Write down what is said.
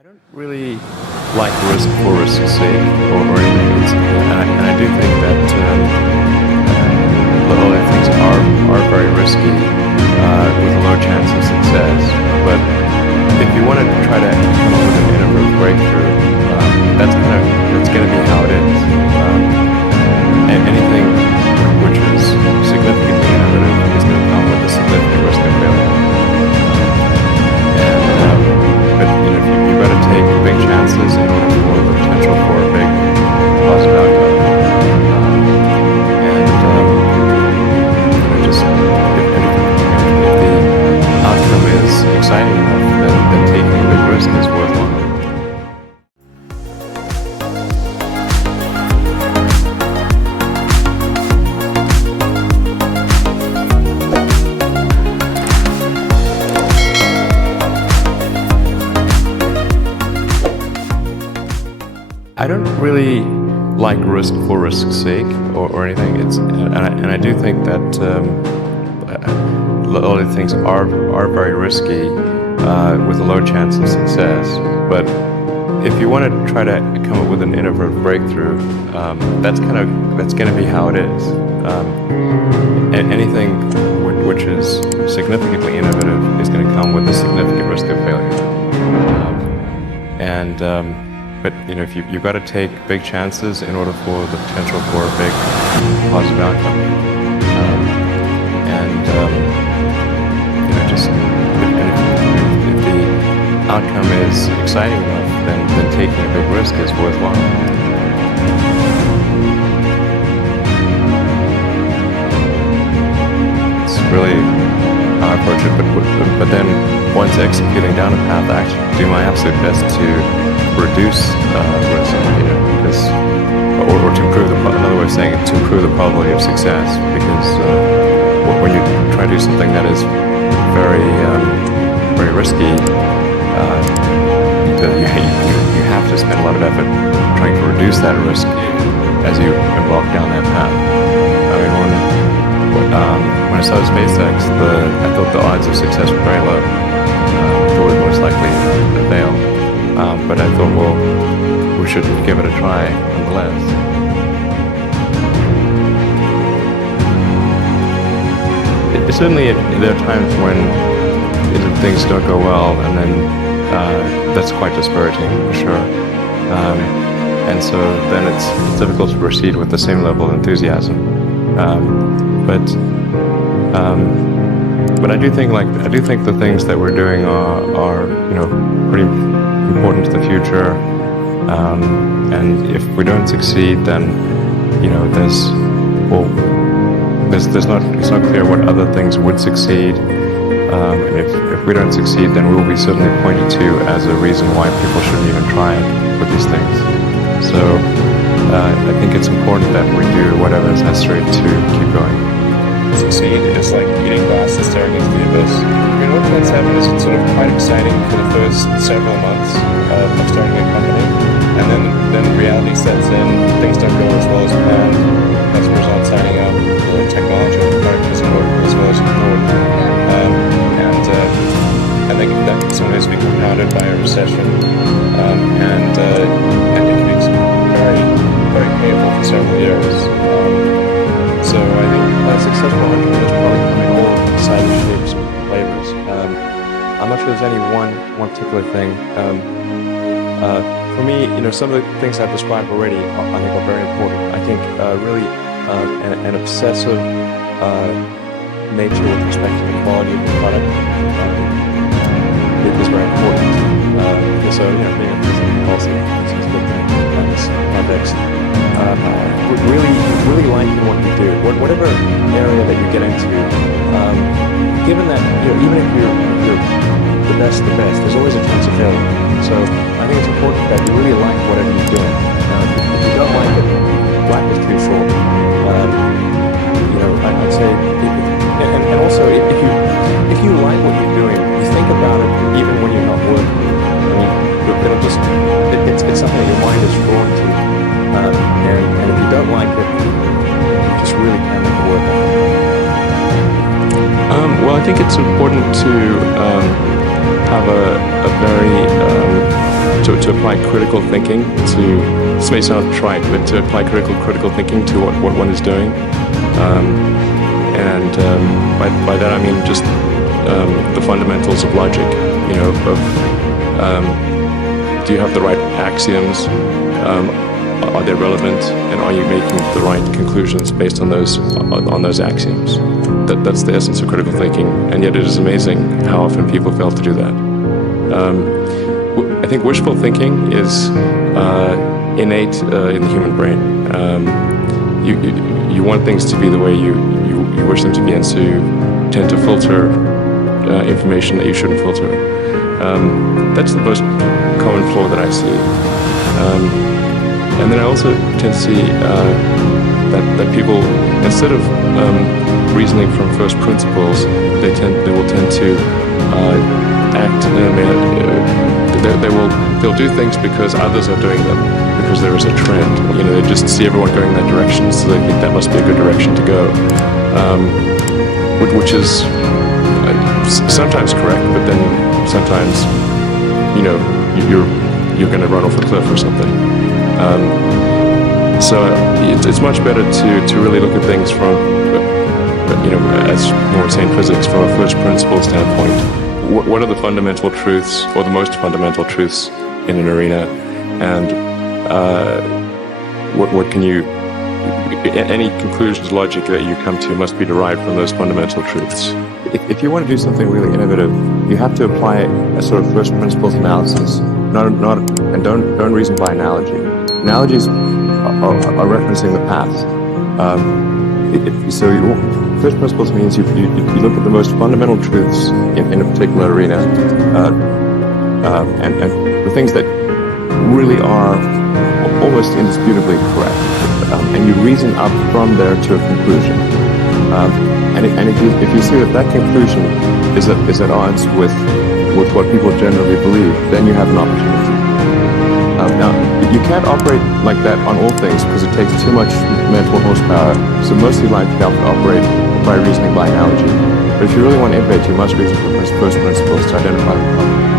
I don't really like risk for risk's sake or anything. And I do think that a lot of things are very risky with a low chance of success. But if you want to try to come up with an innovative breakthrough, that's going to be how it is. And anything which is significantly innovative is going to come with a significant risk of failure. But you've got to take big chances in order for the potential for a big positive outcome. Just if the outcome is exciting enough, then taking a big risk is worthwhile. I don't really like risk for risk's sake or anything. And I do think that a lot of things are very risky with a low chance of success. But if you want to try to come up with an innovative breakthrough, that's going to be how it is. And anything which is significantly innovative is going to come with a significant risk of failure. But if you've got to take big chances in order for the potential for a big positive outcome. Just if the outcome is exciting enough, then taking a big risk is worthwhile. It's really how I approach it. But then once executing down a path, I actually do my absolute best to reduce risk, or to improve another way of saying it, to improve the probability of success. Because when you try to do something that is very, very risky, you have to spend a lot of effort trying to reduce that risk as you embark down that path. I mean, when I started SpaceX, I thought the odds of success were very low. I thought it was most likely to fail. But I thought, well, we should give it a try nonetheless. Certainly, there are times when things don't go well, and then that's quite dispiriting, for sure. And so then it's difficult to proceed with the same level of enthusiasm. But I do think the things that we're doing are pretty important to the future. And if we don't succeed, then it's not clear what other things would succeed. And if we don't succeed, then we'll be certainly pointed to as a reason why people shouldn't even try with these things. So I think it's important that we do whatever is necessary to keep going. Succeed is like eating glasses staring into the abyss. I mean, what tends to happen is it's sort of quite exciting for the first several months of starting a company, and then reality sets in. Things don't go as well as planned. Customers aren't signing up. The technology or the product doesn't work as well as you thought. And that can sometimes be compounded by a recession, and it can be very, very painful for several years. So I think successful entrepreneurs probably come in all sizes, shapes, and flavors. I'm not sure there's any one particular thing. For me, some of the things I've described already, I think are very important. I think really an obsessive nature with respect to the quality of the product is very important. So being a physical policy is a good thing in this context. Really liking what you do, whatever area that you get into, given that even if you're the best, there's always a chance of failure. So I think it's important that you really like whatever you're doing. If you don't like it, life is too short. I'd say, and also if you like what you're doing, you think about it even when you're not working. It's something that your mind is drawn to. And if you don't like it, you just really can't make it work. Well, I think it's important to have a very to apply critical thinking to, this may sound trite, but to apply critical thinking to what one is doing. By that I mean just the fundamentals of logic, do you have the right axioms? Are they relevant? And are you making the right conclusions based on those axioms? That's the essence of critical thinking, and yet it is amazing how often people fail to do that. I think wishful thinking is innate in the human brain. You want things to be the way you wish them to be, and so you tend to filter information that you shouldn't filter. That's the most common flaw that I see. And then I also tend to see that people, instead of reasoning from first principles, they will tend to act in a manner. They'll do things because others are doing them, because there is a trend. They just see everyone going that direction, so they think that must be a good direction to go, which is sometimes correct, but then sometimes, you're going to run off a cliff or something. So it's much better to really look at things from, as one would say in physics, from a first principle standpoint. What are the fundamental truths, or the most fundamental truths in an arena, and what can you, any conclusions, logic that you come to must be derived from those fundamental truths. If you want to do something really innovative, you have to apply a sort of first principles analysis, and don't reason by analogy. Analogies are referencing the past. First principles means you look at the most fundamental truths in a particular arena, and the things that really are almost indisputably correct, and you reason up from there to a conclusion. And if you see that conclusion is at odds with what people generally believe, then you have an opportunity. Now, you can't operate like that on all things because it takes too much mental horsepower. So most of life you have to operate by reasoning by analogy. But if you really want to innovate, you must reason from first principles to identify the problem.